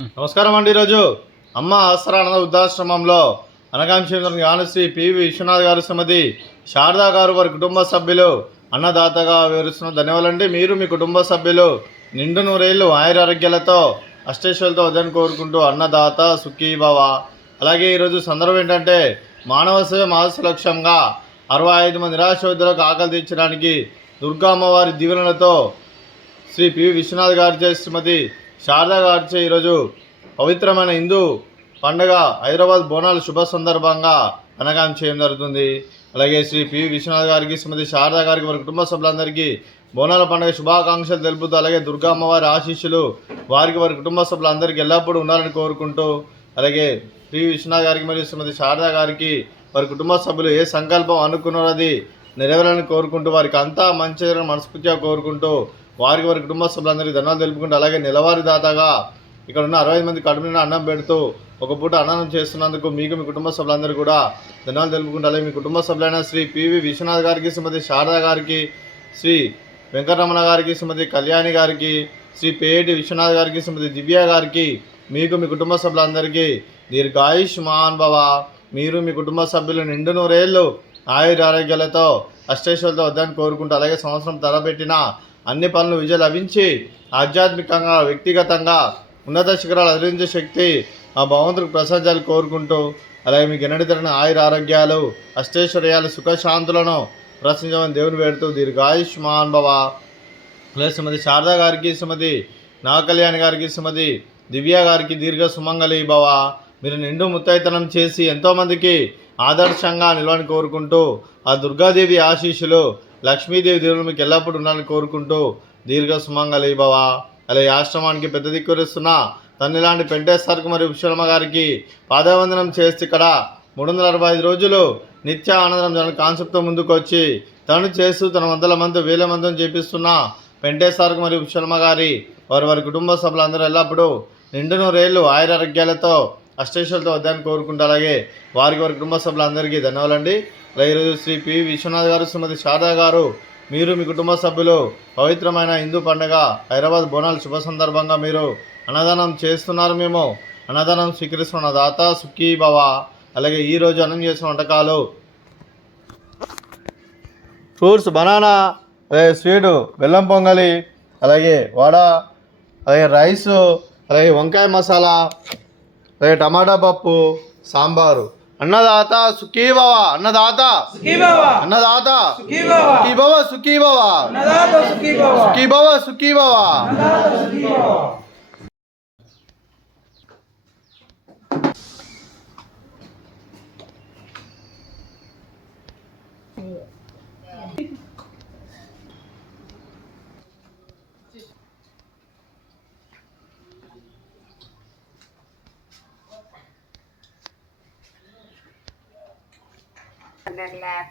నమస్కారం అండి. ఈరోజు అమ్మ ఆసరా అన్నద వృద్ధాశ్రమంలో అనగాంశేంద్ర జ్ఞానశ్రీ పివి విశ్వనాథ్ గారు శ్రీమతి శారదా గారు వారి కుటుంబ సభ్యులు అన్నదాతగా వివరిస్తున్న ధన్యవాదాలండి. మీరు మీ కుటుంబ సభ్యులు నిండు నూరేళ్లు ఆయురారోగ్యాలతో అష్టేశ్వరులతో వద్దని కోరుకుంటూ అన్నదాత సుఖీభవ. అలాగే ఈరోజు సందర్భం ఏంటంటే మానవ సేవ మానస లక్ష్యంగా 65 మంది నిరాశ్రయులకు ఆకలి తీర్చడానికి దుర్గా అమ్మవారి దీవెనలతో శ్రీ పివి విశ్వనాథ్ గారిచే శ్రీమతి శారదా గారిచే ఈరోజు పవిత్రమైన హిందూ పండుగ హైదరాబాద్ బోనాల శుభ సందర్భంగా అనగాం చేయడం జరుగుతుంది. అలాగే శ్రీ పివి విశ్వనాథ్ గారికి శ్రీమతి శారదా గారికి వారి కుటుంబ సభ్యులందరికీ బోనాల పండుగ శుభాకాంక్షలు తెలుపుతూ అలాగే దుర్గా అమ్మవారి ఆశీస్సులు వారికి వారి కుటుంబ సభ్యులందరికీ ఎల్లప్పుడూ ఉండాలని కోరుకుంటూ అలాగే పివి విశ్వనాథ్ గారికి మరియు శ్రీమతి శారదా గారికి వారి కుటుంబ సభ్యులు ఏ సంకల్పం అనుకున్నారో అది నెరవేరాలని కోరుకుంటూ వారికి అంతా మంచి మనస్ఫూర్తిగా కోరుకుంటూ వారికి వారి కుటుంబ సభ్యులందరికీ ధన్యవాదాలు తెలుపుకుంటూ అలాగే నెలవారీ దాతగా ఇక్కడ ఉన్న 65 మంది కడుపు నిండా అన్నం పెడుతూ ఒక పూట అన్నం చేస్తున్నందుకు మీకు మీ కుటుంబ సభ్యులందరూ కూడా ధన్యవాదాలు తెలుపుకుంటూ అలాగే మీ కుటుంబ సభ్యులైన శ్రీ పివి విశ్వనాథ్ గారికి శ్రీమతి శారదా గారికి శ్రీ వెంకటరమణ గారికి శ్రీమతి కళ్యాణి గారికి శ్రీ పేటి విశ్వనాథ్ గారికి శ్రీమతి దివ్య గారికి మీకు మీ కుటుంబ సభ్యులందరికీ దీర్ఘాయుష్మాన్ భవ. మీరు మీ కుటుంబ సభ్యులు నిండు నూరేళ్లు ఆయురారోగ్యాలతో అష్టైశ్వర్యాలతో వద్దని కోరుకుంటూ అలాగే సంవత్సరం తరబెట్టిన అన్ని పనులు విజయం లభించి ఆధ్యాత్మికంగా వ్యక్తిగతంగా ఉన్నత శిఖరాలు అధిరించే శక్తి ఆ భగవంతుడికి ప్రసాదాలు కోరుకుంటూ అలాగే మీకు ఎన్నడితరని ఆరోగ్యాలు అష్టైశ్వర్యాలు సుఖశాంతులను ప్రశ్నించమని దేవుని వేడుతూ దీర్ఘాయుష్మాన్ భవ. అలాగే శ్రీమతి శారదా గారికి శ్రీమతి నాగకళ్యాణి గారికి శ్రీమతి దివ్య గారికి దీర్ఘ సుమంగళి భవ. మీరు నిండు ముత్తైతనం చేసి ఎంతోమందికి ఆదర్శంగా నిలవని కోరుకుంటూ ఆ దుర్గాదేవి ఆశీస్సులు లక్ష్మీదేవి దేవుడు మీకు ఎల్లప్పుడూ ఉండాలని కోరుకుంటూ దీర్ఘ సుమంగళి భవ. అలాగే ఆశ్రమానికి పెద్ద దిక్కురిస్తున్న తల్లి లాంటి పెంటేశ్వరకు మరియు విశ్వమ్మ గారికి పాదవందనం చేస్తే ఇక్కడ 365 రోజులు నిత్య ఆనందం దాని కాన్సెప్ట్తో ముందుకు వచ్చి తను చేస్తూ తన వందల మంది వేల మందిని చేపిస్తున్న పెంటేశ్వరకు మరియు విశ్వమ్మ గారి వారి కుటుంబ సభ్యులందరూ ఎల్లప్పుడూ నిండు నూరేళ్లు ఆయురారోగ్యాలతో అష్టైశ్వర్యాలతో వద్దని కోరుకుంటూ అలాగే వారి కుటుంబ సభ్యులందరికీ ధన్యవాదాలండి. అలాగే ఈరోజు శ్రీ పివి విశ్వనాథ్ గారు శ్రీమతి శారదా గారు మీరు మీ కుటుంబ సభ్యులు పవిత్రమైన హిందూ పండుగ హైదరాబాద్ బోనాల శుభ సందర్భంగా మీరు అన్నదానం చేస్తున్నారు. మేము అన్నదానం స్వీకరిస్తున్న దాత సుఖీ భవ. అలాగే ఈరోజు అన్నం చేసిన వంటకాలు ఫ్రూట్స్ బనానా, అలాగే స్వీటు బెల్లం పొంగలి, అలాగే వడ, అలాగే రైసు, అలాగే వంకాయ మసాలా, అలాగే టమాటా పప్పు, సాంబారు. అన్నదాత సుఖీభవ. అన్నదాత సుఖీభవ. అన్నదాత సుఖీభవ. సుఖీభవ సుఖీభవ. అన్నదాత సుఖీభవ. సుఖీభవ సుఖీభవ. అన్నదాత సుఖీభవ. Lap